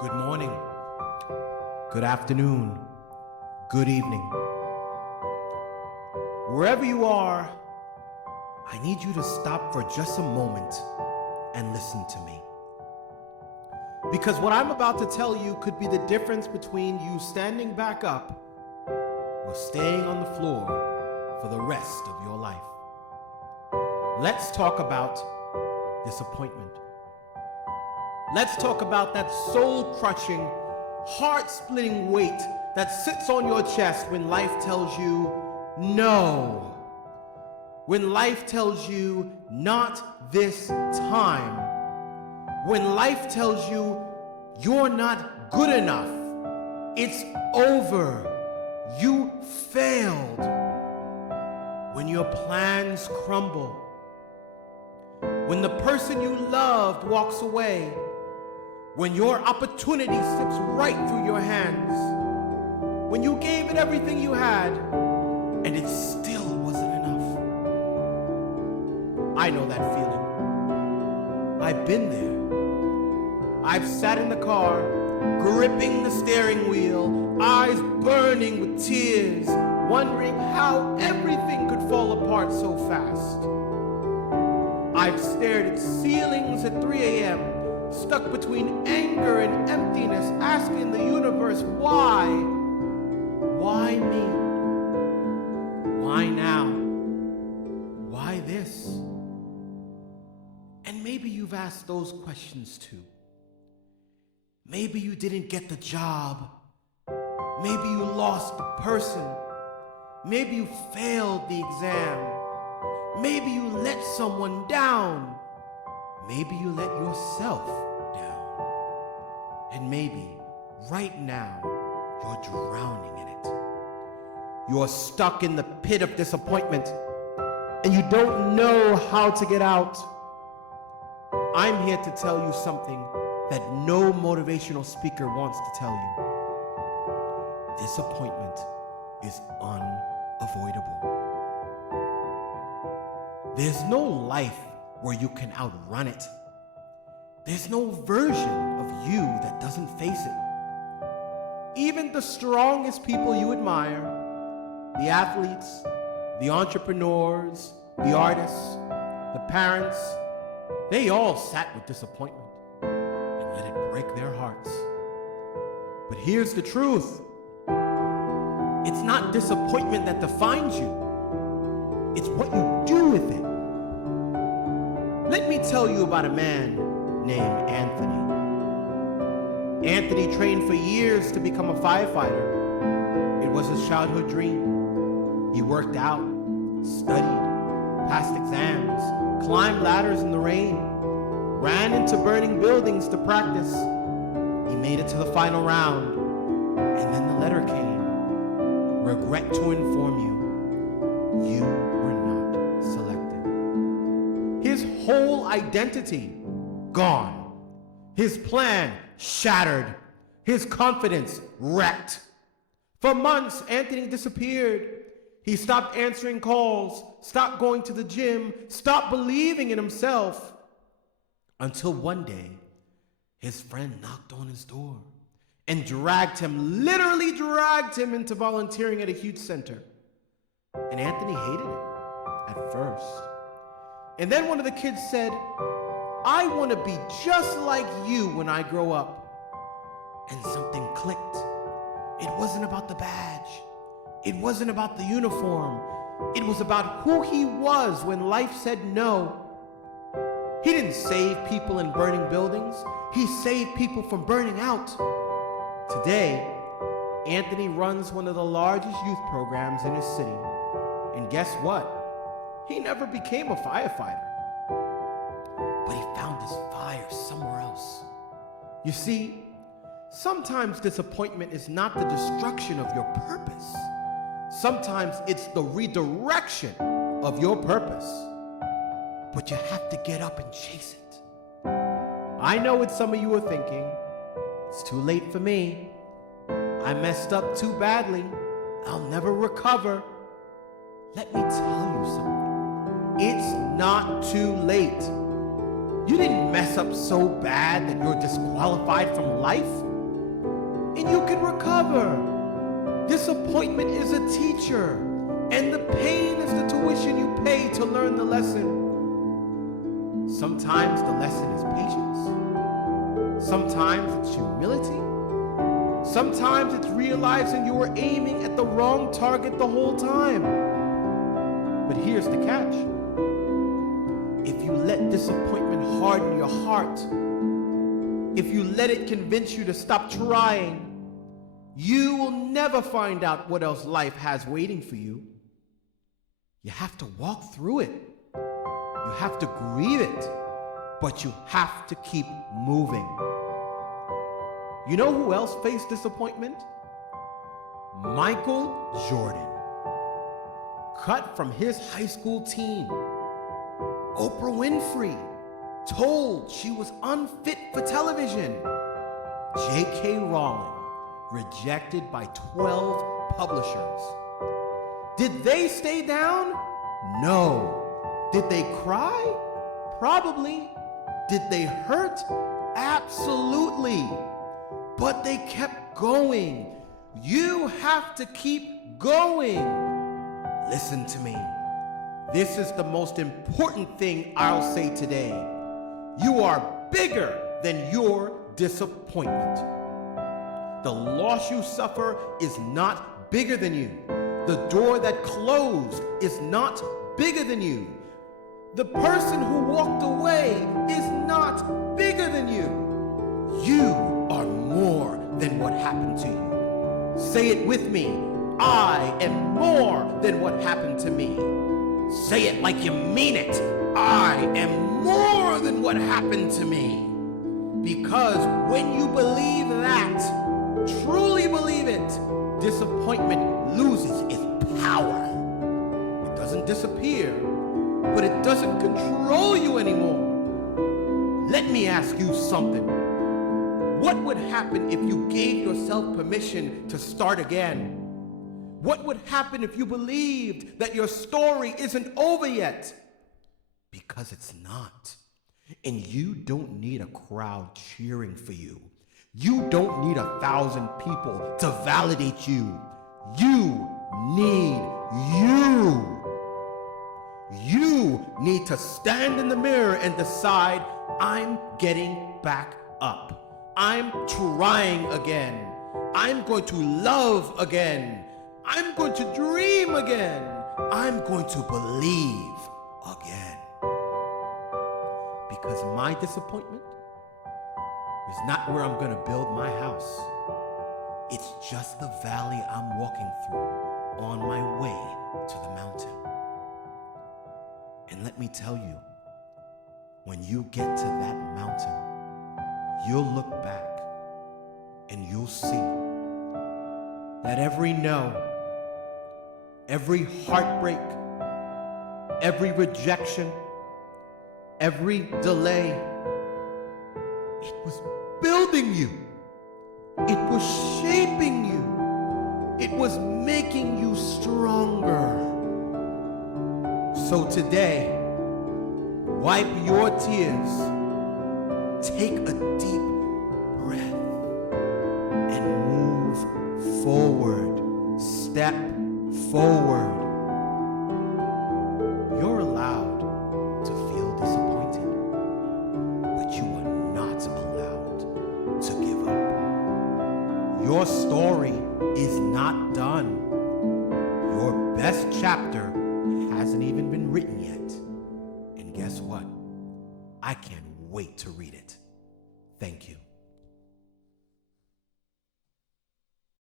Good morning, good afternoon, good evening. Wherever you are, I need you to stop for just a moment and listen to me. Because what I'm about to tell you could be the difference between you standing back up or staying on the floor for the rest of your life. Let's talk about disappointment. Let's talk about that soul-crushing, heart-splitting weight that sits on your chest when life tells you no. When life tells you not this time. When life tells you you're not good enough. It's over. You failed. When your plans crumble. When the person you loved walks away. When your opportunity slips right through your hands. When you gave it everything you had, and it still wasn't enough. I know that feeling. I've been there. I've sat in the car, gripping the steering wheel, eyes burning with tears, wondering how everything could fall apart so fast. I've stared at ceilings at 3 a.m., stuck between anger and emptiness, asking the universe, why? Why me? Why now? Why this? And maybe you've asked those questions too. Maybe you didn't get the job. Maybe you lost the person. Maybe you failed the exam. Maybe you let someone down. Maybe you let yourself down. And maybe right now you're drowning in it. You're stuck in the pit of disappointment and you don't know how to get out. I'm here to tell you something that no motivational speaker wants to tell you. Disappointment is unavoidable. There's no life where you can outrun it. There's no version of you that doesn't face it. Even the strongest people you admire, the athletes, the entrepreneurs, the artists, the parents, they all sat with disappointment and let it break their hearts. But here's the truth. It's not disappointment that defines you. It's what you do with it. Let me tell you about a man named Anthony. Anthony trained for years to become a firefighter. It was his childhood dream. He worked out, studied, passed exams, climbed ladders in the rain, ran into burning buildings to practice. He made it to the final round, and then the letter came. Regret to inform you, you were not selected. His whole identity gone. His plan shattered. His confidence wrecked. For months, Anthony disappeared. He stopped answering calls, stopped going to the gym, stopped believing in himself. Until one day, his friend knocked on his door and literally dragged him into volunteering at a youth center. And Anthony hated it at first. And then one of the kids said, I want to be just like you when I grow up. And something clicked. It wasn't about the badge. It wasn't about the uniform. It was about who he was when life said no. He didn't save people in burning buildings. He saved people from burning out. Today, Anthony runs one of the largest youth programs in his city. And guess what? He never became a firefighter. But he found his fire somewhere else. You see, sometimes disappointment is not the destruction of your purpose. Sometimes it's the redirection of your purpose. But you have to get up and chase it. I know what some of you are thinking. It's too late for me. I messed up too badly. I'll never recover. Let me tell you something. It's not too late. You didn't mess up so bad that you're disqualified from life. And you can recover. Disappointment is a teacher, and the pain is the tuition you pay to learn the lesson. Sometimes the lesson is patience. Sometimes it's humility. Sometimes it's realizing you were aiming at the wrong target the whole time. But here's the catch. If you let disappointment harden your heart, if you let it convince you to stop trying, you will never find out what else life has waiting for you. You have to walk through it. You have to grieve it, but you have to keep moving. You know who else faced disappointment? Michael Jordan. Cut from his high school team. Oprah Winfrey, told she was unfit for television. J.K. Rowling, rejected by 12 publishers. Did they stay down? No. Did they cry? Probably. Did they hurt? Absolutely. But they kept going. You have to keep going. Listen to me. This is the most important thing I'll say today. You are bigger than your disappointment. The loss you suffer is not bigger than you. The door that closed is not bigger than you. The person who walked away is not bigger than you. You are more than what happened to you. Say it with me. I am more than what happened to me. Say it like you mean it. I am more than what happened to me. Because when you believe that, truly believe it, disappointment loses its power. It doesn't disappear, but it doesn't control you anymore. Let me ask you something. What would happen if you gave yourself permission to start again? What would happen if you believed that your story isn't over yet? Because it's not. And you don't need a crowd cheering for you. You don't need 1,000 people to validate you. You need you. You need to stand in the mirror and decide, I'm getting back up. I'm trying again. I'm going to love again. I'm going to dream again. I'm going to believe again. Because my disappointment is not where I'm going to build my house. It's just the valley I'm walking through on my way to the mountain. And let me tell you, when you get to that mountain, you'll look back and you'll see that every no, every heartbreak, every rejection, every delay, it was building you. It was shaping you. It was making you stronger. So today, wipe your tears, take a deep breath, and move forward. Step forward. You're allowed to feel disappointed, but you are not allowed to give up. Your story is not done. Your best chapter hasn't even been written yet. And guess what? I can't wait to read it. Thank you.